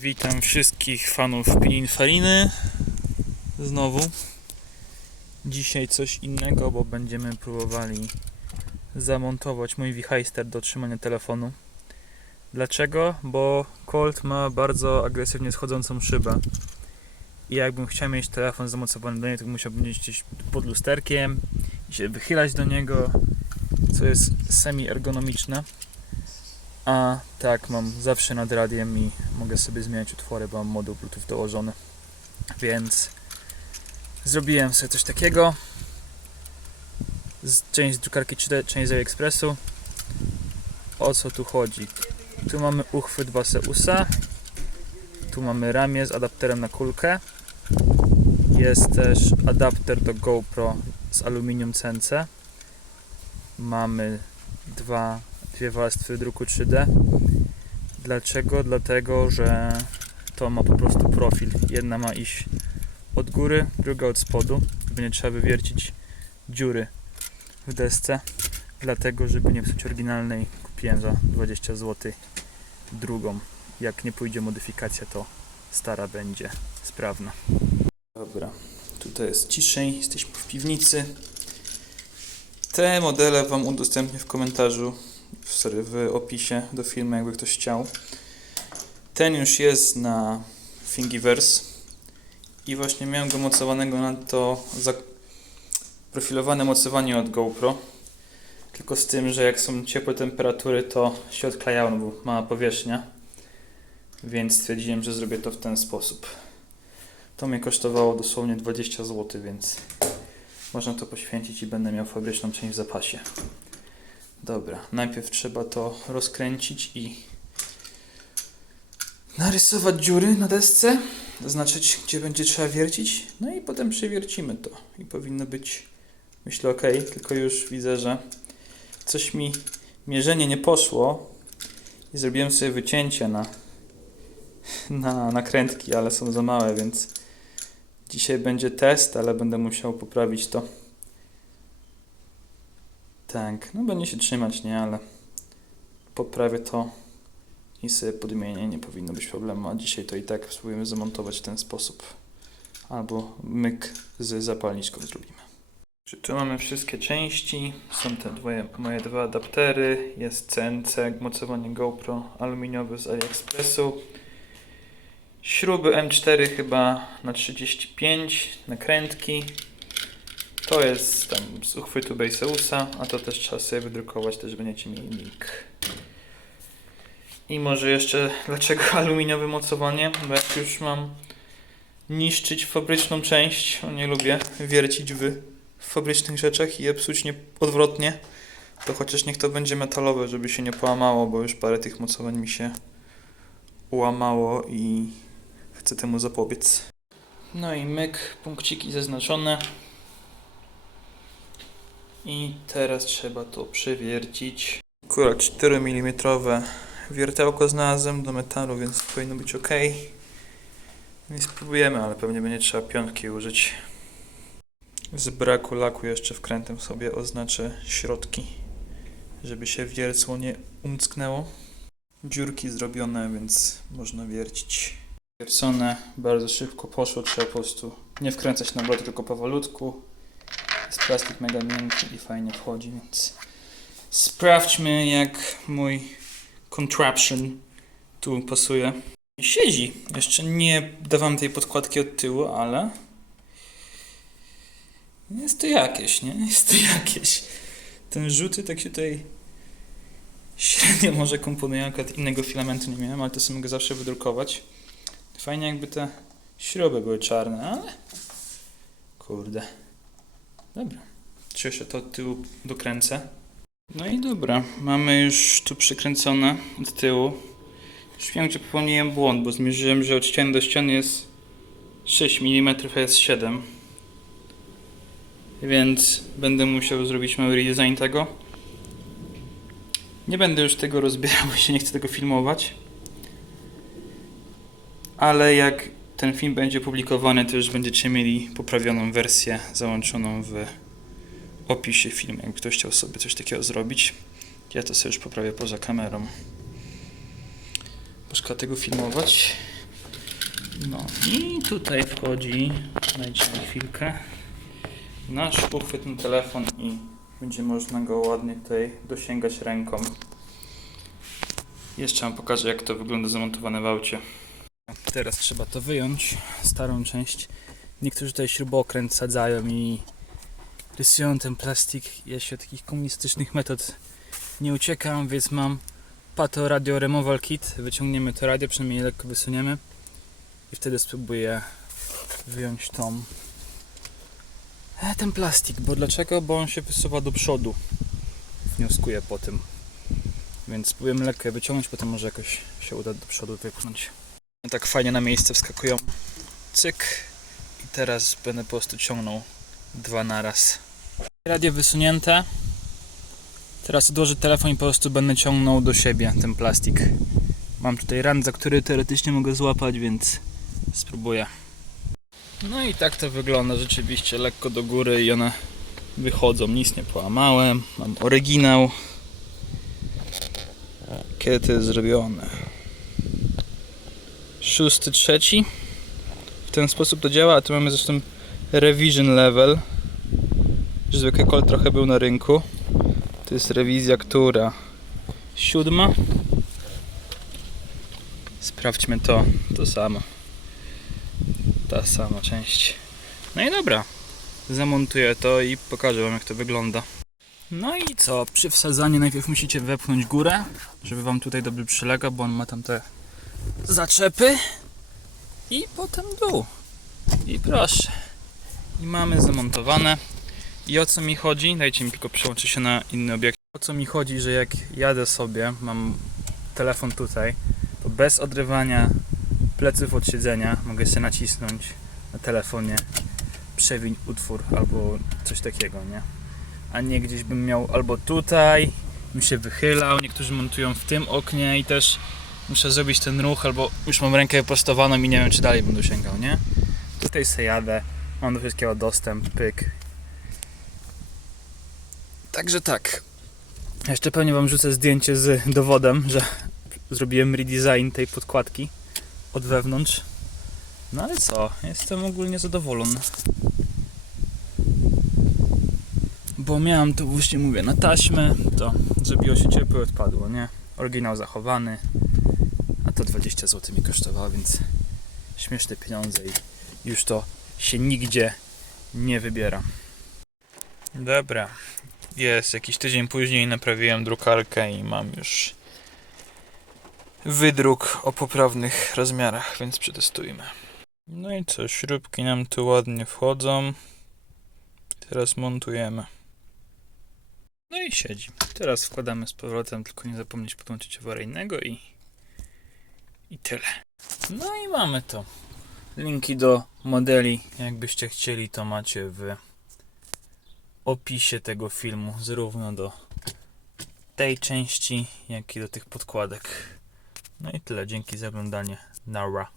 Witam wszystkich fanów Pininfariny. Znowu. Dzisiaj coś innego, bo będziemy próbowali zamontować mój Wichheister do trzymania telefonu. Dlaczego? Bo Colt ma bardzo agresywnie schodzącą szybę. I jakbym chciał mieć telefon zamocowany do niej, to musiałbym mieć gdzieś pod lusterkiem i się wychylać do niego, co jest semi-ergonomiczne. A tak, mam zawsze nad radiem i mogę sobie zmieniać utwory, bo mam moduł Bluetooth dołożony. Więc zrobiłem sobie coś takiego. Część z drukarki 3D, część z AliExpressu. O co tu chodzi? Tu mamy uchwyt Baseusa. Tu mamy ramię z adapterem na kulkę. Jest też adapter do GoPro z aluminium CNC. Mamy dwie warstwy druku 3D. Dlaczego? Dlatego, że to ma po prostu profil. Jedna ma iść od góry, druga od spodu. Będzie trzeba wywiercić dziury w desce. Dlatego, żeby nie psuć oryginalnej, kupiłem za 20 zł drugą. Jak nie pójdzie modyfikacja, to stara będzie sprawna. Dobra, tutaj jest ciszej, jesteśmy w piwnicy. Te modele Wam udostępnię w komentarzu, w opisie do filmu, jakby ktoś chciał. Ten już jest na Thingiverse i właśnie miałem go mocowanego na to profilowane mocowanie od GoPro. Tylko z tym, że jak są ciepłe temperatury, to się odklejało, no bo mała powierzchnia. Więc stwierdziłem, że zrobię to w ten sposób. To mnie kosztowało dosłownie 20 zł, więc można to poświęcić i będę miał fabryczną część w zapasie. Dobra, najpierw trzeba to rozkręcić i narysować dziury na desce, zaznaczyć, gdzie będzie trzeba wiercić, no i potem przewiercimy to i powinno być, myślę, ok, tylko już widzę, że coś mi mierzenie nie poszło i zrobiłem sobie wycięcie na nakrętki, ale są za małe, więc dzisiaj będzie test, ale będę musiał poprawić to. Tak, no będzie się trzymać, nie, ale poprawię to i sobie podmienię, nie powinno być problemu, a dzisiaj to i tak spróbujemy zamontować w ten sposób. Albo myk z zapalniczką zrobimy. Tu mamy wszystkie części, są te moje dwa adaptery, jest CNC, mocowanie GoPro aluminiowe z AliExpressu, śruby M4 chyba na 35, nakrętki. To jest tam z uchwytu Baseusa, a to też trzeba sobie wydrukować, też będziecie mieli link. I może jeszcze dlaczego aluminiowe mocowanie, bo jak już mam niszczyć fabryczną część, bo nie lubię wiercić w fabrycznych rzeczach i je psuć odwrotnie, to chociaż niech to będzie metalowe, żeby się nie połamało, bo już parę tych mocowań mi się ułamało i chcę temu zapobiec. No i myk, punkciki zaznaczone. I teraz trzeba to przewiercić. Akurat 4 mm wiertełko znalazłem do metalu, więc powinno być ok. No i spróbujemy, ale pewnie będzie trzeba piątki użyć. Z braku laku jeszcze wkrętem sobie oznaczę środki, żeby się wiercło nie umcknęło. Dziurki zrobione, więc można wiercić. Wiercone, bardzo szybko poszło, trzeba po prostu nie wkręcać na bloty, tylko powolutku. Jest plastik mega miękki i fajnie wchodzi, więc sprawdźmy, jak mój contraption tu pasuje. Siedzi. Jeszcze nie dawałem tej podkładki od tyłu, ale jest to jakieś, nie? Jest to jakieś. Ten żółty tak się tutaj średnio może komponuje, akurat innego filamentu nie miałem, ale to sobie mogę zawsze wydrukować. Fajnie jakby te śruby były czarne, ale kurde. Dobra, czy jeszcze to od tyłu dokręcę. No i dobra, mamy już tu przykręcone od tyłu. Już wiem, gdzie popełniłem błąd, bo zmierzyłem, że od ściany do ściany jest 6 mm, a jest 7. Więc będę musiał zrobić mały redesign tego. Nie będę już tego rozbierał, bo się nie chcę tego filmować. Ale jak ten film będzie opublikowany, to już będziecie mieli poprawioną wersję załączoną w opisie filmu, jakby ktoś chciał sobie coś takiego zrobić. Ja to sobie już poprawię poza kamerą. Szkoda tego filmować. No i tutaj wchodzi, dajcie chwilkę, nasz uchwytny telefon i będzie można go ładnie tutaj dosięgać ręką. Jeszcze wam pokażę, jak to wygląda zamontowane w aucie. Teraz trzeba to wyjąć, starą część. Niektórzy tutaj śrubokręt sadzają i rysują ten plastik. Ja się od takich komunistycznych metod nie uciekam, więc mam Pato Radio Removal Kit. Wyciągniemy to radio, przynajmniej lekko wysuniemy i wtedy spróbuję wyjąć ten plastik. Bo dlaczego? Bo on się wysuwa do przodu. Wnioskuję po tym. Więc spróbujemy lekko je wyciągnąć, potem może jakoś się uda do przodu wypchnąć. Tak fajnie na miejsce wskakują. Cyk. I teraz będę po prostu ciągnął dwa naraz. Radio wysunięte. Teraz odłożę telefon i po prostu będę ciągnął do siebie ten plastik. Mam tutaj rand, za który teoretycznie mogę złapać, więc spróbuję. No i tak to wygląda rzeczywiście, lekko do góry i one wychodzą. Nic nie połamałem. Mam oryginał. Kiedy to jest zrobione? 6/3. W ten sposób to działa, a tu mamy zresztą revision level. Że zwykły kol trochę był na rynku. To jest rewizja, która? 7. Sprawdźmy to. To samo. Ta sama część. No i dobra. Zamontuję to i pokażę wam, jak to wygląda. No i co? Przy wsadzaniu najpierw musicie wepchnąć górę, żeby wam tutaj dobrze przylegał, bo on ma tam te zaczepy. I potem dół. I proszę. I mamy zamontowane. I o co mi chodzi? Dajcie mi tylko przełączyć się na inny obiekt. O co mi chodzi, że jak jadę sobie, mam telefon tutaj, to bez odrywania pleców od siedzenia mogę sobie nacisnąć na telefonie przewiń utwór albo coś takiego, nie? A nie gdzieś bym miał albo tutaj, bym się wychylał, niektórzy montują w tym oknie i też muszę zrobić ten ruch, albo już mam rękę wyprostowaną i nie wiem, czy dalej bym dosięgał, nie? Tutaj sobie jadę, mam do wszystkiego dostęp, pyk. Także tak. Jeszcze pewnie wam rzucę zdjęcie z dowodem, że zrobiłem redesign tej podkładki od wewnątrz. No ale co, jestem ogólnie zadowolony. Bo miałem to właśnie, mówię, na taśmę, to zrobiło się ciepłe, odpadło, nie? Oryginał zachowany, a to 20 zł mi kosztowało, więc śmieszne pieniądze i już to się nigdzie nie wybiera. Dobra, jest jakiś tydzień później, naprawiłem drukarkę i mam już wydruk o poprawnych rozmiarach, więc przetestujmy. No i co, śrubki nam tu ładnie wchodzą. Teraz montujemy. No i siedzi. Teraz wkładamy z powrotem, tylko nie zapomnieć podłączyć awaryjnego i tyle. No i mamy to. Linki do modeli, jakbyście chcieli, to macie w opisie tego filmu, zarówno do tej części, jak i do tych podkładek. No i tyle. Dzięki za oglądanie. Nara.